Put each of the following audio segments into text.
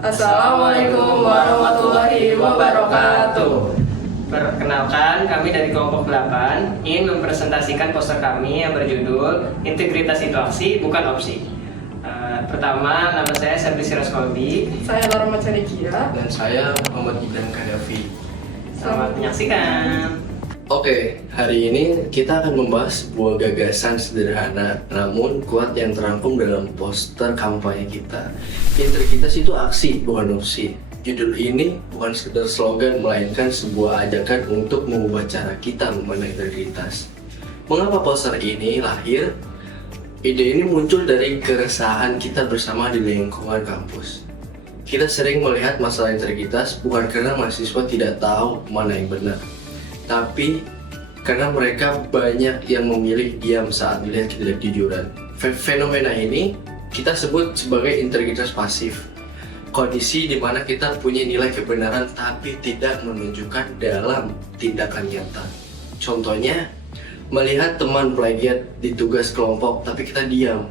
Assalamualaikum warahmatullahi wabarakatuh. Perkenalkan, kami dari kelompok 8 ingin mempresentasikan poster kami yang berjudul Integritas itu aksi, bukan opsi. Pertama, nama saya Sabri Siras Kolbi. Saya Laura Macarikia. Dan saya Muhammad Gibran Kadafi. Selamat menyaksikan. Oke, hari ini kita akan membahas sebuah gagasan sederhana namun kuat yang terangkum dalam poster kampanye kita. Integritas itu aksi, bukan opsi. Judul ini bukan sekedar slogan, melainkan sebuah ajakan untuk mengubah cara kita memandang integritas. Mengapa poster ini lahir? Ide ini muncul dari keresahan kita bersama di lingkungan kampus. Kita sering melihat masalah integritas bukan karena mahasiswa tidak tahu mana yang benar, tapi karena mereka banyak yang memilih diam saat melihat ketidakjujuran. Fenomena ini kita sebut sebagai integritas pasif. Kondisi di mana kita punya nilai kebenaran tapi tidak menunjukkan dalam tindakan nyata. Contohnya, melihat teman plagiat di tugas kelompok tapi kita diam,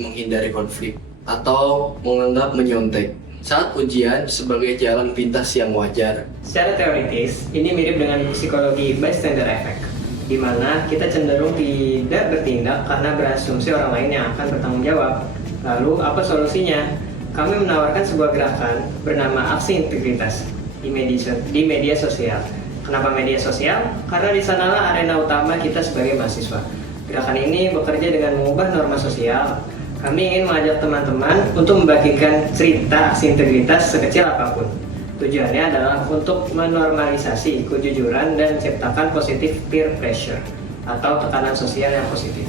menghindari konflik, atau menganggap menyontek saat ujian sebagai jalan pintas yang wajar. Secara teoritis, ini mirip dengan psikologi bystander effect, di mana kita cenderung tidak bertindak karena berasumsi orang lain yang akan bertanggung jawab. Lalu, apa solusinya? Kami menawarkan sebuah gerakan bernama Aksi Integritas di media sosial. Kenapa media sosial? Karena di sanalah arena utama kita sebagai mahasiswa. Gerakan ini bekerja dengan mengubah norma sosial. Kami ingin mengajak teman-teman untuk membagikan cerita aksi integritas sekecil apapun. Tujuannya adalah untuk menormalisasi kejujuran dan menciptakan positif peer pressure atau tekanan sosial yang positif.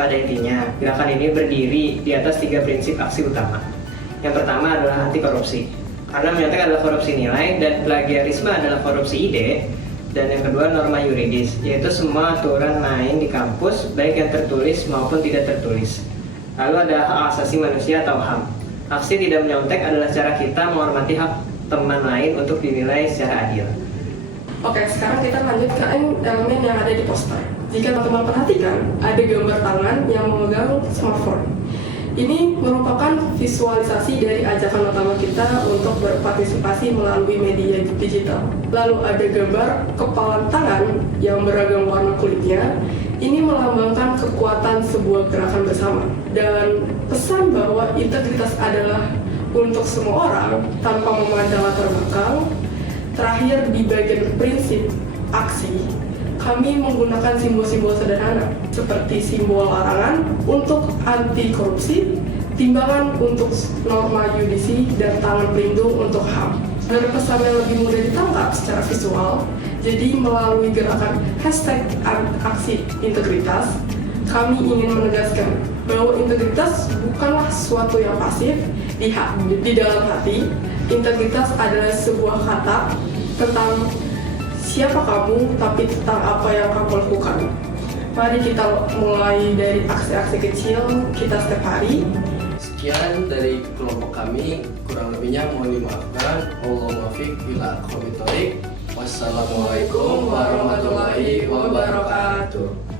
Pada intinya, gerakan ini berdiri di atas 3 prinsip aksi utama. Yang pertama adalah anti korupsi, karena menyontek adalah korupsi nilai dan plagiarisme adalah korupsi ide. Dan yang kedua, norma yuridis, yaitu semua aturan main di kampus, baik yang tertulis maupun tidak tertulis. Lalu ada hak asasi manusia atau HAM. Aksi tidak menyontek adalah cara kita menghormati hak teman lain untuk dinilai secara adil. Oke, sekarang kita lanjut ke elemen yang ada di poster. Jika teman-teman perhatikan, ada gambar tangan yang memegang smartphone. Ini merupakan visualisasi dari ajakan utama kita untuk berpartisipasi melalui media digital. Lalu ada gambar kepalan tangan yang beragam warna kulitnya. Ini melambangkan kekuatan sebuah gerakan bersama. Dan pesan bahwa integritas adalah untuk semua orang tanpa memandang latar belakang. Terakhir di bagian prinsip aksi, kami menggunakan simbol-simbol sederhana seperti simbol larangan untuk anti korupsi, timbangan untuk norma yudisi, dan tangan pelindung untuk HAM. Agar pesan yang lebih mudah ditangkap secara visual, jadi melalui gerakan #aksi integritas, kami ingin menegaskan bahwa integritas bukanlah sesuatu yang pasif di dalam hati. Integritas adalah sebuah kata tentang siapa kamu, tapi tentang apa yang kamu lakukan. Mari kita mulai dari aksi-aksi kecil kita setiap hari. Sekian dari kelompok kami, kurang lebihnya mohon dimaafkan. Wassalamualaikum warahmatullahi wabarakatuh.